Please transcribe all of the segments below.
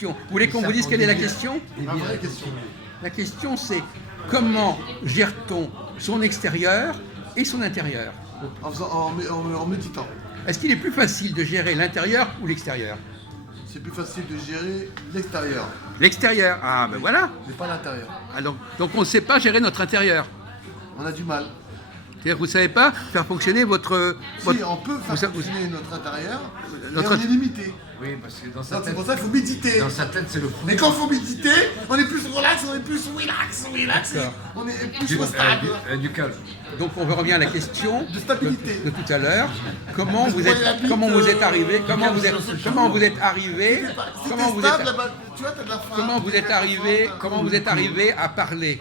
question. Vous voulez qu'on vous dise quelle est la question? La vraie question. La question c'est comment gère-t-on son extérieur et son intérieur? En méditant. Est-ce qu'il est plus facile de gérer l'intérieur ou l'extérieur? C'est plus facile de gérer l'extérieur, L'extérieur, ah ben voilà. mais pas l'intérieur. Ah, donc on ne sait pas gérer notre intérieur. On a du mal. C'est-à-dire que vous ne savez pas faire fonctionner votre... Si, on peut faire fonctionner notre intérieur, notre- mais on est limité. Oui, parce que dans sa Donc, c'est tête, pour ça qu'il faut méditer. dans sa tête, c'est le fou. Mais quand il faut méditer, on est plus relax, on est plus relax, D'accord. on est plus stable. Du calme. Donc on revient à la question De stabilité. de tout à l'heure. Comment vous êtes arrivé? Comment vous êtes arrivé? Si Comment t'es vous êtes stable, bah, tu vois, t'as de la faim. Comment vous êtes arrivé? Comment vous êtes arrivé à parler?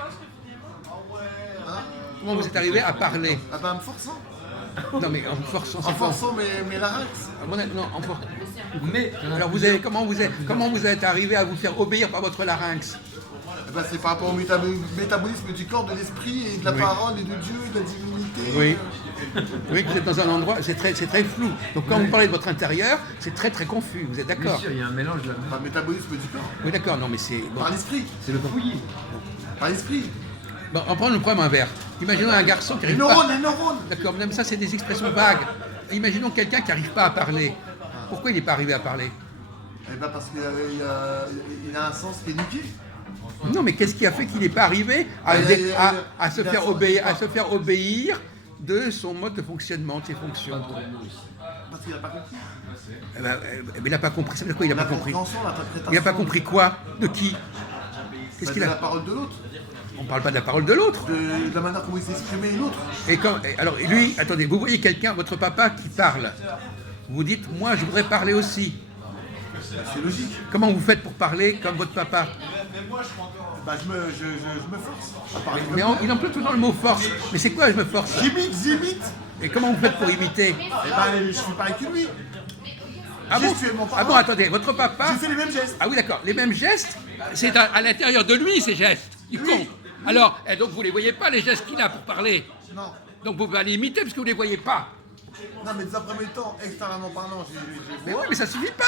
Comment vous êtes arrivé à parler? Ah bah, en me forçant. Non mais en forçant, En c'est quoi? forçant mes larynx. Non, Mais, alors comment vous êtes arrivé à vous faire obéir par votre larynx? Eh ben, c'est par rapport au métabolisme du corps, de l'esprit et de la parole et de Dieu et de la divinité. Oui. Oui, vous êtes dans un endroit, c'est très flou. Donc quand vous parlez de votre intérieur, c'est très confus. Vous êtes bien d'accord? sûr, il y a un mélange là. Par le métabolisme du corps. Oui, d'accord. Non mais c'est bon. Par l'esprit. C'est le fouillis. Par l'esprit. Bon, on prend le problème inverse. Imaginons un garçon qui Les n'arrive pas. neurones, les neurones. D'accord, même ça, c'est des expressions vagues. Imaginons quelqu'un qui n'arrive pas à parler. Pourquoi il n'est pas arrivé à parler? Eh ben, parce qu'il a un sens qui est niqué. Non, mais qu'est-ce qui a fait qu'il n'est pas arrivé à se faire obéir de son mode de fonctionnement, de ses fonctions? Parce qu'il n'a pas compris. Il n'a pas compris. Ça veut dire quoi, il n'a pas compris? compréhension, l'interprétation. Il n'a pas compris quoi? De qui? Qu'est-ce Bah, qu'il de a? la parole de l'autre. On ne parle pas de la parole de l'autre. De la manière comment il s'est exprimé l'autre. Alors lui, attendez, vous voyez quelqu'un, votre papa qui parle. Vous dites, moi je voudrais parler aussi. C'est logique. Comment vous faites pour parler comme votre papa? Bah, je me force à parler comme Mais il emploie tout le temps le mot force. Mais c'est quoi je me force? J'imite. Et comment vous faites pour imiter? Eh ben, je suis pareil que lui. Ah bon? Gestuellement parlant. Ah bon, attendez, votre papa... Je fais les mêmes gestes. Ah oui, d'accord, les mêmes gestes, c'est à l'intérieur de lui, ces gestes. Il compte. Alors, et donc vous ne les voyez pas, les gestes qu'il a pour parler. Non. Donc vous pouvez les imiter parce que vous ne les voyez pas. Non, mais dans un premier temps, extérieurement parlant, Mais oui, mais ça suffit pas.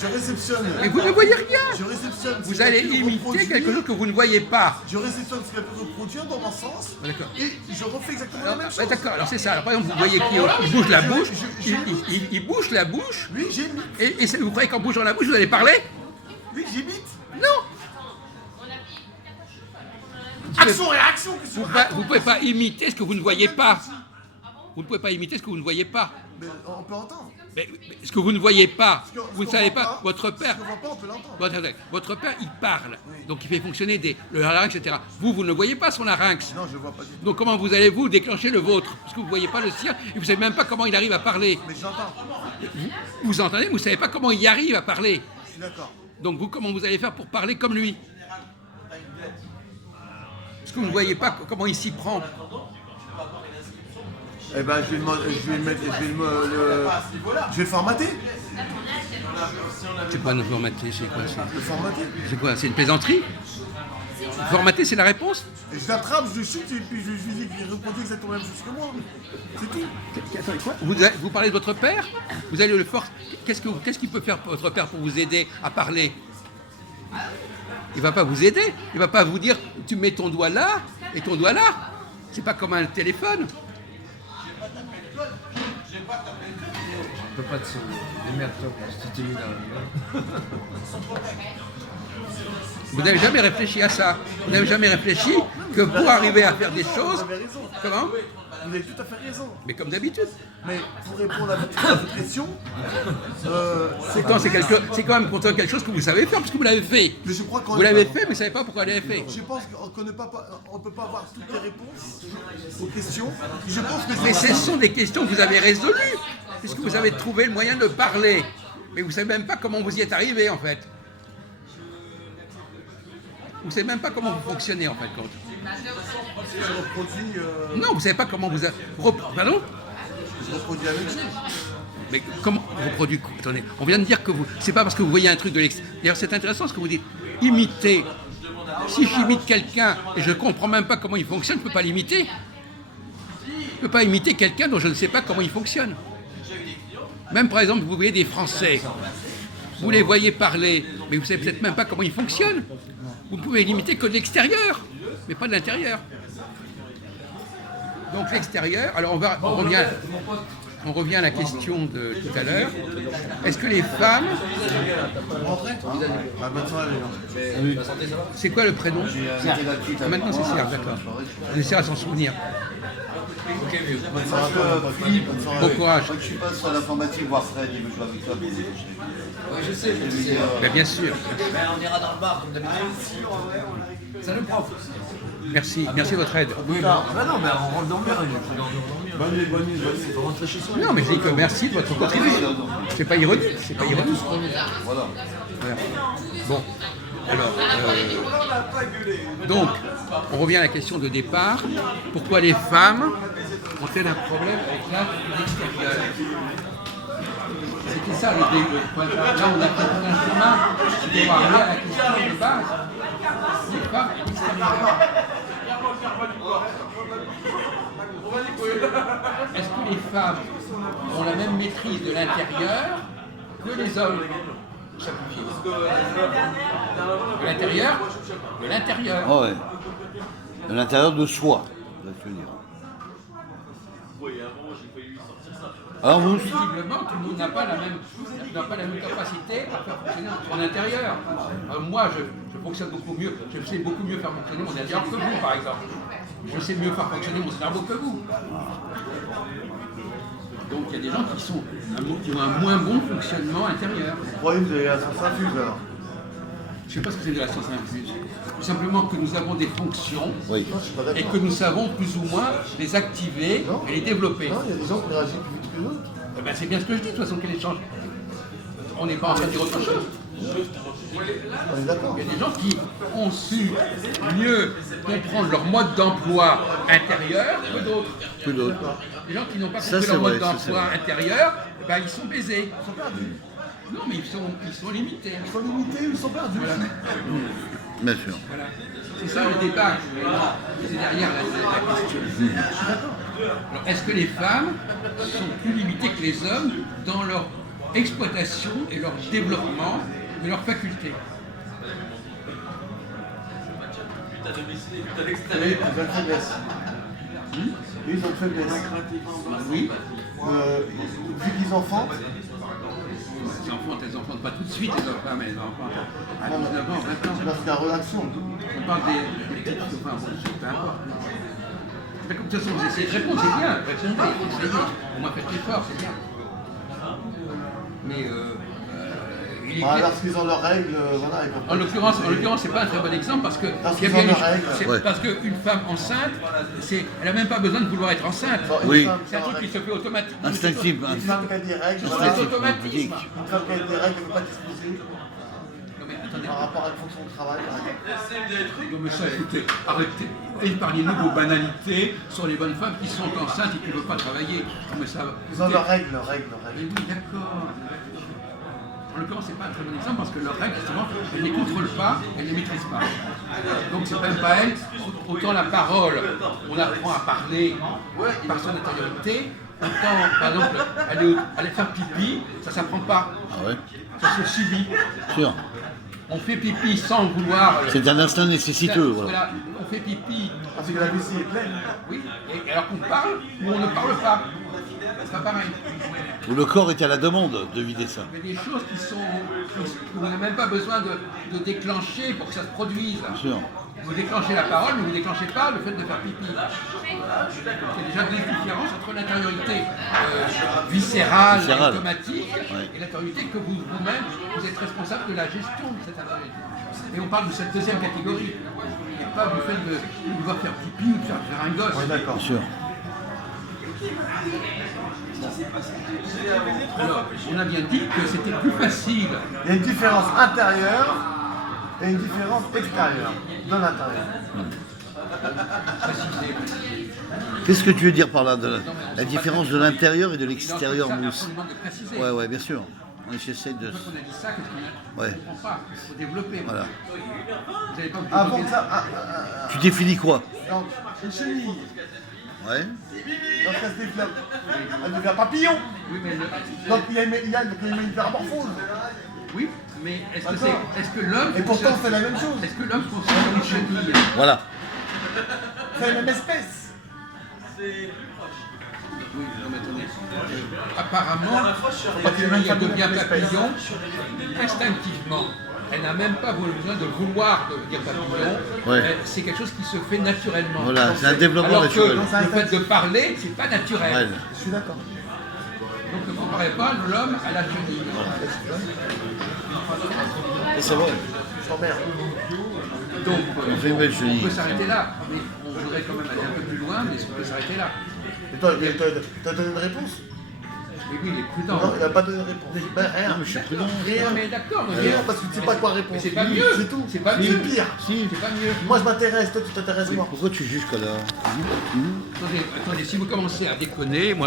Je réceptionne. Mais vous ne voyez rien. Je réceptionne. Vous allez imiter quelque chose que vous ne voyez pas. Je réceptionne ce qu'il a pu reproduire dans mon sens. D'accord. Et je refais exactement la même chose. D'accord, alors c'est ça. Alors, par exemple, vous voyez qu'il bouge la bouche. Il bouge la bouche. Oui, j'imite. Et vous croyez qu'en bougeant la bouche, vous allez parler? Oui, j'imite. Non. Action-réaction. Vous ne pouvez pas imiter ce que vous ne voyez pas. Vous ne pouvez pas imiter ce que vous ne voyez pas. Mais on peut entendre. Mais ce que vous ne voyez pas, Ce qu'on vous ne savez voit pas, votre père, Ce qu'on voit pas, on peut l'entendre. votre père, il parle, donc il fait fonctionner le larynx, etc. Vous ne voyez pas son larynx. Non, je vois pas du tout. Donc comment vous allez-vous déclencher le vôtre? Parce que vous ne voyez pas le sien, et vous ne savez même pas comment il arrive à parler. Mais j'entends. Vous entendez, mais vous ne savez pas comment il y arrive à parler. Je suis d'accord. Donc vous, comment vous allez faire pour parler comme lui? Parce que vous ne voyez pas comment il s'y prend. Eh ben, je vais le formater. C'est quoi nous formater? C'est quoi ça? Le formater. C'est quoi? C'est une plaisanterie? Formater, c'est la réponse? Et je l'attrape, je le chute et puis je lui dis qu'il reproduit exactement la même chose que moi. C'est tout. Attendez, quoi? Vous parlez de votre père? Vous allez le forcer. Qu'est-ce qu'il peut faire votre père pour vous aider à parler? Il ne va pas vous aider. Il ne va pas vous dire tu mets ton doigt là et ton doigt là. C'est pas comme un téléphone. Je peux pas te sauver. Démerde-toi si tu t'es mis dans Vous n'avez jamais réfléchi à ça. Vous n'avez jamais réfléchi que pour arriver à faire des choses. Vous avez raison. Comment? Vous avez tout à fait raison. Mais comme d'habitude. Mais pour répondre à votre question, C'est quand même pourtant quelque chose que vous savez faire parce que vous l'avez fait. mais je crois qu'on Vous l'avez fait, mais vous ne savez pas pourquoi vous l'avez fait. Je pense qu'on ne peut pas avoir toutes les réponses aux questions. Je pense que Mais c'est ce sont des questions que vous avez résolues, puisque vous avez trouvé le moyen de parler. Mais vous ne savez même pas comment vous y êtes arrivé, en fait. Vous ne savez même pas comment vous fonctionnez, en fait. je reproduis, Non, vous ne savez pas comment vous... Pardon? je reproduis la même chose. Mais comment vous reproduisez? Attendez, on vient de dire que vous... C'est pas parce que vous voyez un truc de l'extérieur. D'ailleurs, c'est intéressant ce que vous dites. Imiter. Si j'imite quelqu'un et je ne comprends même pas comment il fonctionne, je ne peux pas l'imiter. Je ne peux pas imiter quelqu'un dont je ne sais pas comment il fonctionne. Même par exemple, vous voyez des Français, vous les voyez parler, mais vous ne savez peut-être même pas comment ils fonctionnent. Vous ne pouvez l'imiter que de l'extérieur, mais pas de l'intérieur. Donc l'extérieur, alors on revient à la question de tout à l'heure. Est-ce que les femmes... C'est quoi le prénom? Ah, maintenant c'est Serge, d'accord. On essaiera de s'en souvenir. Bon courage. Je suis pas sur l'informatique, voir Fred, il veut jouer avec toi. Je sais. Ben, bien sûr. On ira dans le bar comme d'habitude. Salut prof. Merci de votre aide. Oui, non, mais on rentre dormir. Bonne nuit. On rentre chez soi. Non, mais je dis que merci de votre contribution. C'est pas ironique, Voilà. Bon, alors, donc, on revient à la question de départ. Pourquoi les femmes ont-elles un problème avec l'art extérieur? C'était ça le point. Là, on a fait un chemin pour arriver à la question de base. Les femmes et l'extérieur. Est-ce que les femmes ont la même maîtrise de l'intérieur que les hommes? De l'intérieur? De l'intérieur. Oh ouais. De l'intérieur de soi, je veux dire. Alors vous? Visiblement, tout le monde n'a pas la même capacité à faire fonctionner son intérieur. Moi, je fonctionne beaucoup mieux, je sais beaucoup mieux faire fonctionner mon intérieur que vous, par exemple. Je sais mieux faire fonctionner mon cerveau que vous. Donc il y a des gens qui ont un moins bon fonctionnement intérieur. Vous croyez que vous avez la science infuse alors? Je ne sais pas ce que c'est de la science infuse. Tout simplement que nous avons des fonctions Oui. Non, je suis pas d'accord. et que nous savons plus ou moins les activer et les développer. Non, il y a des gens qui réagissent plus vite que les autres. Eh ben, c'est bien ce que je dis, de toute façon, quel échange. On n'est pas en train de dire autre chose. On est d'accord. Il y a des gens qui ont su mieux comprendre leur mode d'emploi intérieur que d'autres. Que d'autres. Les gens qui n'ont pas Ça, compris c'est leur mode vrai, ça, c'est d'emploi vrai. intérieur, eh ben, ils sont baisés. Ils sont perdus. Non, mais ils sont limités. Ils sont limités ou ils sont perdus. Voilà. Bien sûr. Voilà. C'est ça le débat. C'est derrière la question. Alors, est-ce que les femmes sont plus limitées que les hommes dans leur exploitation et leur développement de leurs facultés? Oui, ils ont une faiblesse. Ils ont une faiblesse. Oui. Vu qu'ils enfantent, Elles enfantent pas tout de suite, les femmes, elles enfantent à 19 ans, 20 ans. là c'est la relation. On parle des petites enfin, bon, peu importe. Mais comme de toute façon, vous essayez de répondre, c'est bien. Répondez, essayez. Au moins, faites l'effort, c'est bien. Mais il est Voilà, clair. lorsqu'ils ont leurs règles, voilà, ils peuvent En l'occurrence, c'est pas un très bon exemple parce que Parce il y a qu'ils ont bien leurs règles. c'est Ouais. parce qu'une femme enceinte, elle n'a même pas besoin de vouloir être enceinte. Non, une Oui. femme C'est un sans truc qui règles. se fait automatiquement. Instinctif. Une femme qui a des règles, C'est voilà. un automatisme. Une femme qui a des règles, elle ne peut pas disposer Non mais attendez. par rapport à une fonction de travail, par exemple. Non mais ça, écoutez, arrêtez. Épargnez-nous vos banalités sur les bonnes femmes qui sont enceintes et qui ne veulent pas travailler. Non mais ça. Ils ont leurs règles, leurs règles, leurs Mais règles. oui, d'accord. En l'occurrence, c'est pas un très bon exemple parce que leurs règles, justement, elles ne les contrôlent pas, elles ne les maîtrisent pas. Donc c'est même pas elles. Autant la parole, on apprend à parler par son intériorité, autant, par exemple, aller faire pipi, ça s'apprend pas, Ah ouais. ça se subit. Sûr. On fait pipi sans le vouloir. C'est un instinct nécessiteux. Voilà. On fait pipi, Parce que la vessie est pleine. oui, et alors qu'on parle ou on ne parle pas. C'est pas pareil. Où le corps est à la demande de vider ça. Il y a des choses que vous n'avez même pas besoin de déclencher pour que ça se produise. Bien sûr. Vous déclenchez la parole, mais vous ne déclenchez pas le fait de faire pipi. Il y a déjà des différences entre l'intériorité viscérale et Viscérale. automatique Ouais. et l'intériorité que vous-même, vous êtes responsable de la gestion de cette intériorité. Et on parle de cette deuxième catégorie, et pas du fait de devoir faire pipi ou de faire un gosse. Oui, d'accord. Bien sûr. Alors, on a bien dit que c'était plus facile. Il y a une différence intérieure et une différence extérieure dans l'intérieur. Qu'est-ce que tu veux dire par là de la différence de l'intérieur et de l'extérieur, C'est Mousse? absolument de préciser. Ouais, ouais, bien sûr. J'essaie de. Quand on a dit ça, qu'est-ce qu'on Ouais. ne comprend pas. Il faut développer. Voilà. Vous n'avez pas Avant développé ça, Tu définis quoi? donc, une chenille, Ouais. Donc elle se développe. Elle devient papillon. Oui, mais Donc il y a une métamorphose. oui, mais est-ce que, D'accord. est-ce que l'homme Et pourtant fonctionne- c'est la même chose. est-ce que l'homme fonctionne comme une chenille? Voilà. C'est la même espèce. Oui, non, mais attendez. Apparemment, pas quand qu'il y ait une même fille pas de devient même espèce. papillon, instinctivement, elle n'a même pas besoin de vouloir devenir papillon. Ouais. C'est quelque chose qui se fait naturellement. Voilà, c'est un développement Alors naturel. que le fait de parler, c'est pas naturel. Ouais. Je suis d'accord. Donc ne comparez pas l'homme à la chenille. Et ça va. Je t'emmerde. Donc, On fait une belle on chenille. peut s'arrêter là. Mais on voudrait quand même aller un peu plus loin, mais on peut s'arrêter là. Et toi, t'as donné une réponse? Mais oui, il est prudent. Non, il n'a pas donné de réponse. Ben rien. Non, mais je suis prudent. Rien, mais d'accord, mais Rien, parce que tu sais pas quoi répondre. Mais c'est pas mieux. C'est tout. C'est pas C'est mieux. pire. Si. c'est pas mieux. Moi je m'intéresse, toi tu t'intéresses moi. Pourquoi tu juges, Cola? Attendez, si vous commencez à déconner, moi